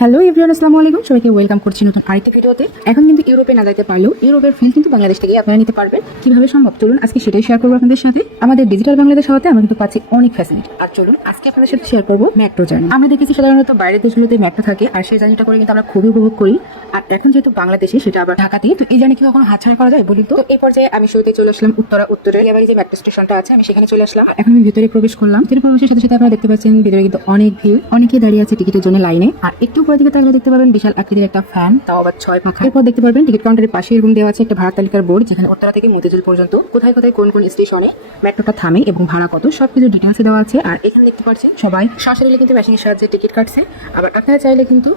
Hello everyone, আসসালামু আলাইকুম। সবাইকে ওয়েলকাম করছি নতুন আরেকটি ভিডিওতে। এখন কিন্তু ইউরোপে না যাইতে পারলেও ইউরোপের ফিল কিন্তু বাংলাদেশ থেকে আপনারা নিতে পারবেন। কিভাবে সম্ভব চলুন আজকে সেটাই শেয়ার করবো আপনাদের সাথে। আমাদের ডিজিটাল বাংলাদেশ হওয়াতে আমরা কিন্তু পাচ্ছি অনেক ফ্যাসিলিটি। আর চলুন আজকে আপনাদের সাথে শেয়ার করবো মেট্রো জার্নি। আমরা দেখেছি সাধারণত বাইরের দেশগুলোতে মেট্রো থাকে, আর সেই জার্নিটা করে কিন্তু আমরা খুবই উপভোগ করি। আর এখন যেহেতু বাংলাদেশে, সেটা আবার ঢাকাতে, তো এই জার্নি কি কখনো হাতছাড়া করা যায় বলি তো? এই পর্যায়ে আমি শুরুতে চলে আসলাম উত্তরের এবার যে মেট্রো স্টেশনটা আছে আমি সেখানে চলে আসলাম। এখন আমি ভিতরে প্রবেশ করলাম। ভিতরে প্রবেশের সাথে সাথে আপনারা দেখতে পাচ্ছেন ভিতরে কিন্তু অনেক ভিড়, অনেকে দাঁড়িয়ে আছে টিকিটের জন্য লাইনে। আর একটু উপরের দিকে তাকালে দেখতে পাবেন বিশাল আকৃতির একটা ফ্যান, তাও আবার 6 পাখা। এরপর দেখতে পারবেন টিকিট কাউন্টারের পাশে এরকম দেওয়া আছে একটা ভাড়া তালিকার বোর্ড, যেখানে উত্তরা থেকে মতিঝিল পর্যন্ত কোথায় কোথায় কোন কোন স্টেশনে মেট্রোটা থামে এবং ভাড়া কত সবকিছু ডিটেলসে দেওয়া আছে। আর এখানে দেখতে পাচ্ছেন সবাই সরাসরি কিন্তু মেশিনের সাহায্যে টিকিট কাটছে। আবার আপনারা চাইলে কিন্তু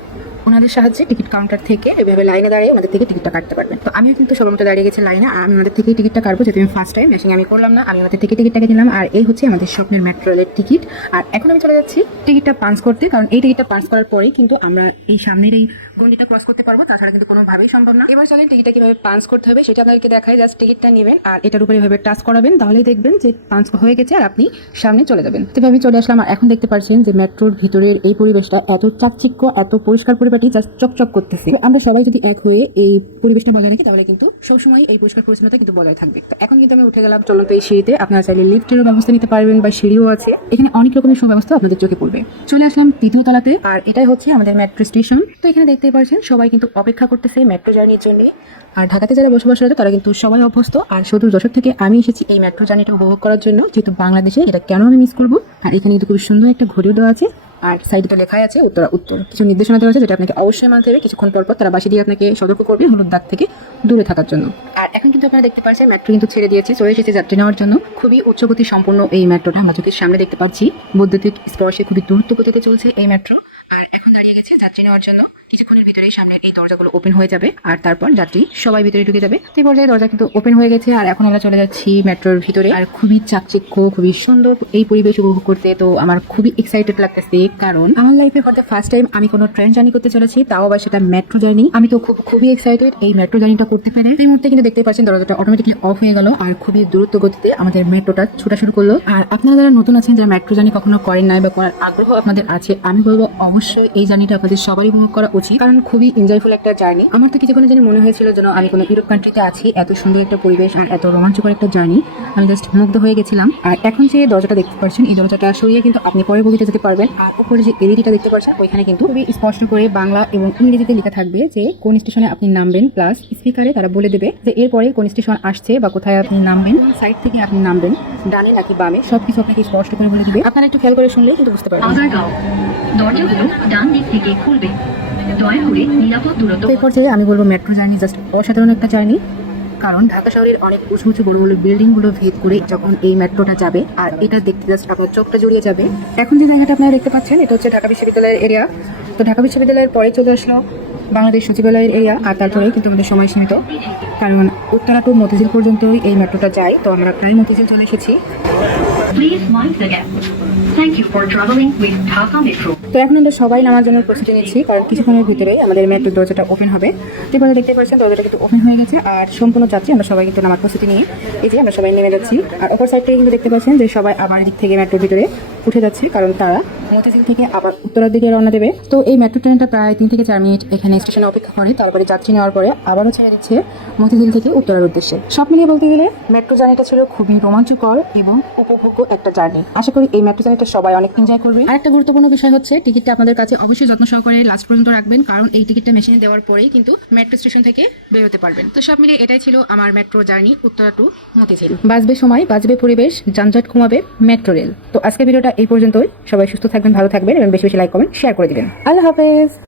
ওনাদের সাহায্যে টিকিট কাউন্টার থেকে এভাবে লাইনে দাঁড়িয়ে ওনাদের থেকে টিকিটটা কাটতে পারবেন। তো আমিও কিন্তু সবার মতো দাঁড়িয়ে গেছি লাইনে, আর আমি ওনাদের থেকে টিকিটটা কাটবো, যেহেতু আমি ফার্স্ট টাইম মেশিন আমি করলাম না, আমি ওনাদের থেকে টিকিটটা কেটে নিলাম। আর এই হচ্ছে আমাদের স্বপ্নের মেট্রো রেলের টিকিট। আর এখন আমি চলে যাচ্ছি টিকিটটা পাঞ্চ করতে, কারণ এই টিকিটটা পাঞ্চ করার পরেই কিন্তু আমরা এই সামনের এই গন্ডিটা ক্রস করতে পারবো, তাছাড়া কিন্তু কোনোভাবেই সম্ভব না। এবার চলেন টিকিটটা কিভাবে পাঞ্চ করতে হবে সেটা আপনাদেরকে দেখাই। জাস্ট টিকিটটা নেবেন আর এটার উপরে এভাবে টাচ করাবেন, তাহলেই দেখবেন যে পাঞ্চ হয়ে গেছে আর আপনি সামনে চলে যাবেন। এভাবে চলে আসলাম। আর এখন দেখতে পাচ্ছেন যে মেট্রোর ভিতরের এই পরিবেশটা এত চাকচিক্য, এত পরিষ্কার পরিপাটি, জাস্ট চকচক করতেছে। আমরা সবাই যদি এক হয়ে এই পরিবেশটা বজায় রাখি তাহলে কিন্তু সবসময় এই পরিষ্কার পরিচ্ছন্নতা কিন্তু বজায় থাকবে। তো এখন কিন্তু আমি উঠে গেলাম চলন্ত এই সিঁড়িতে। আপনারা চাইলে লিফটেরও ব্যবস্থা নিতে পারবেন বা সিঁড়িও আছে, এখানে অনেক রকমের সুব্যবস্থা আপনাদের চোখে পড়বে। চলে আসলাম 3য় তলাতে, আর এটাই হচ্ছে আমাদের মেট্রো স্টেশন। তো এখানে দেখতেই পাচ্ছেন সবাই কিন্তু অপেক্ষা করতেছে মেট্রো জার্নির জন্য। আর ঢাকাতে যারা বসবাস করে তারা কিন্তু সবাই অভ্যস্ত। আর শুধু যশোর থেকে আমি এসেছি এই মেট্রো জার্নিটা উপভোগ করার জন্য, যেহেতু বাংলাদেশে এটা কেন আমি মিস করবো। আর এখানে কিন্তু খুব সুন্দর একটা ঘড়িও দেওয়া আছে, আর সাইডে লেখাই আছে উত্তর। কিছু নির্দেশনা দেওয়া আছে যেটা আপনাকে অবশ্যই মানতে হবে। কিছুক্ষণ পর পর তারা বাসি দিয়ে আপনাকে সতর্ক করবে হলুদ দাগ থেকে দূরে থাকার জন্য। আর এখন কিন্তু আপনারা দেখতে পাচ্ছেন মেট্রো কিন্তু ছেড়ে দিয়েছে, চলে এসেছে যাত্রী নেওয়ার জন্য। খুবই উচ্চগতি সম্পন্ন এই মেট্রোটা আমরা চোখের সামনে দেখতে পাচ্ছি। বৈদ্যুতিক স্পর্শে খুবই দ্রুত গতিতে চলছে এই মেট্রো। আর এখন দাঁড়িয়ে গেছে যাত্রী নেওয়ার জন্য। কিছুক্ষণের ভিতরেই সামনে এই দরজাগুলো ওপেন হয়ে যাবে, আর তারপর যাত্রী সবাই ভিতরে ঢুকে যাবে। তো এই পর্যায়ে দরজা কিন্তু ওপেন হয়ে গেছে। আর এখন আমরা চলে যাচ্ছি মেট্রোর ভিতরে। আর খুবই চাকচিক্য, খুবই সুন্দর এই পরিবেশ উপভোগ করতে তো আমার খুবই এক্সাইটেড লাগতেছে, কারণ আমার লাইফে হয়তো ফার্স্ট টাইম আমি কোনো ট্রেন জার্নি করতে চলেছি, তাও আবার সেটা মেট্রো জার্নি। আমি তো খুবই এক্সাইটেড এই মেট্রো জার্নিটা করতে পেরে। এই মুহূর্তে কিন্তু দেখতে পাচ্ছেন দরজাটা অটোমেটিকলি অফ হয়ে গেল, আর খুবই দ্রুত গতিতে আমাদের মেট্রোটা ছোটা শুরু করলো। আর আপনারা যারা নতুন আছেন, যারা মেট্রো জার্নি কখনো করেন নাই বা করার আগ্রহ আপনাদের আছে, আমি বলবো অবশ্যই এই জার্নিটা আপনাদের সবারই উপভোগ করা উচিত, কারণ খুবই এনজয়ফুল একটা জার্নি। আমার তো কিছুক্ষণের জন্য মনে হয়েছিল যেন আমি কোনো ইউরোপ কান্ট্রিতে আছি। এত সুন্দর একটা পরিবেশ আর এত রোমাঞ্চকর একটা জার্নি, আমি জাস্ট মুগ্ধ হয়ে গেছিলাম। আর এখন যে দরজাটা দেখতে পাচ্ছেন, এই দরজাটা সরিয়ে কিন্তু আপনি পরের বগিতে যেতে পারবেন। আর উপরে যে এলইডিটা দেখতে পাচ্ছেন, ওইখানে কিন্তু খুবই স্পষ্ট করে বাংলা এবং ইংরেজিতে লেখা থাকবে যে কোন স্টেশনে আপনি নামবেন, প্লাস স্পিকারে তারা বলে দেবে যে এরপরে কোন স্টেশন আসছে বা কোথায় আপনি নামবেন, কোন সাইড থেকে আপনি নামবেন, ডানে নাকি বামে, সবকিছু আপনাকে স্পষ্ট করে বলে দেবে। আপনারা একটু খেয়াল করে শুনলেই কিন্তু বুঝতে পারবেন। দরজাগুলো ডান দিক থেকে খুলবে, দয়া করে নিরাপদ দূরত্ব। এই পর্যায়ে আমি বলবো মেট্রো জার্নি জাস্ট অসাধারণ একটা জার্নি, কারণ ঢাকা শহরের অনেক উঁচু উঁচু বড় বড় বিল্ডিং গুলো ভেদ করে যখন এই মেট্রোটা যাবে, আর এটা দেখতে জাস্ট আপনার চোখটা জড়িয়ে যাবে। এখন যে জায়গাটা আপনারা দেখতে পাচ্ছেন এটা হচ্ছে ঢাকা বিশ্ববিদ্যালয়ের এরিয়া। তো ঢাকা বিশ্ববিদ্যালয়ের পরে চলে আসলো বাংলাদেশ সচিবালয়ের এরিয়া। আর তারপরে কিন্তু আমাদের সময় সীমিত, কারণ উত্তরা টু মতিঝিল পর্যন্তই এই মেট্রোটা যায়। তো আমরা প্রায় মতিঝিল চলে এসেছি। Please mind the gap. Thank you for traveling with Dhaka Metro. তো এখন আমরা সবাই নামার জন্য প্রস্তুতি নিচ্ছি, কারণ কিছুক্ষণের ভিতরেই আমাদের মেট্রোর দরজাটা ওপেন হবে। যেভাবে দেখতে পাচ্ছেন দরজাটা কিন্তু ওপেন হয়ে গেছে, আর সম্পূর্ণ যাত্রী আমরা সবাই কিন্তু নামার প্রস্তুতি নিয়ে এই যে আমরা সবাই নেমে যাচ্ছি। আর অপর সাইড থেকে কিন্তু দেখতে পাচ্ছেন যে সবাই আবার দিক থেকে মেট্রোর ভিতরে উঠে যাচ্ছে, কারণ তারা মতিঝিল থেকে আবার উত্তরার দিকে রওনা দেবে। তো এই মেট্রো ট্রেনটা প্রায় 3 থেকে 4 মিনিট এখানে স্টেশনে অপেক্ষা করে, তারপরে যাত্রী নেওয়ার পরে আবারও ছেড়ে দিচ্ছে মতিঝিল থেকে উত্তরার উদ্দেশ্যে। সব মিলিয়ে বলতে গেলে মেট্রো জার্নিটা ছিল খুবই রোমাঞ্চকর এবং উপভোগ্য একটা জার্নি। আশা করি এই মেট্রো জার্নিটা সবাই অনেক এনজয় করবে। আর একটা গুরুত্বপূর্ণ বিষয় হচ্ছে টিকিটটা আপনাদের কাছে অবশ্যই যত্ন সহকারে লাস্ট পর্যন্ত রাখবেন, কারণ এই টিকিটটা মেশিনে দেওয়ার পরেই কিন্তু মেট্রো স্টেশন থেকে বেরোতে পারবেন। তো সব মিলিয়ে এটাই ছিল আমার metro journey Uttara to Motijheel. বাঁচবে সময়, বাঁচবে পরিবেশ, যানজট কমাবে মেট্রো রেল। তো আজকের ভিডিওটা এই পর্যন্তই। সবাই সুস্থ থাকবেন, ভালো থাকবেন এবং বেশি বেশি লাইক কমেন্ট শেয়ার করে দিবেন। আল্লাহ হাফেজ।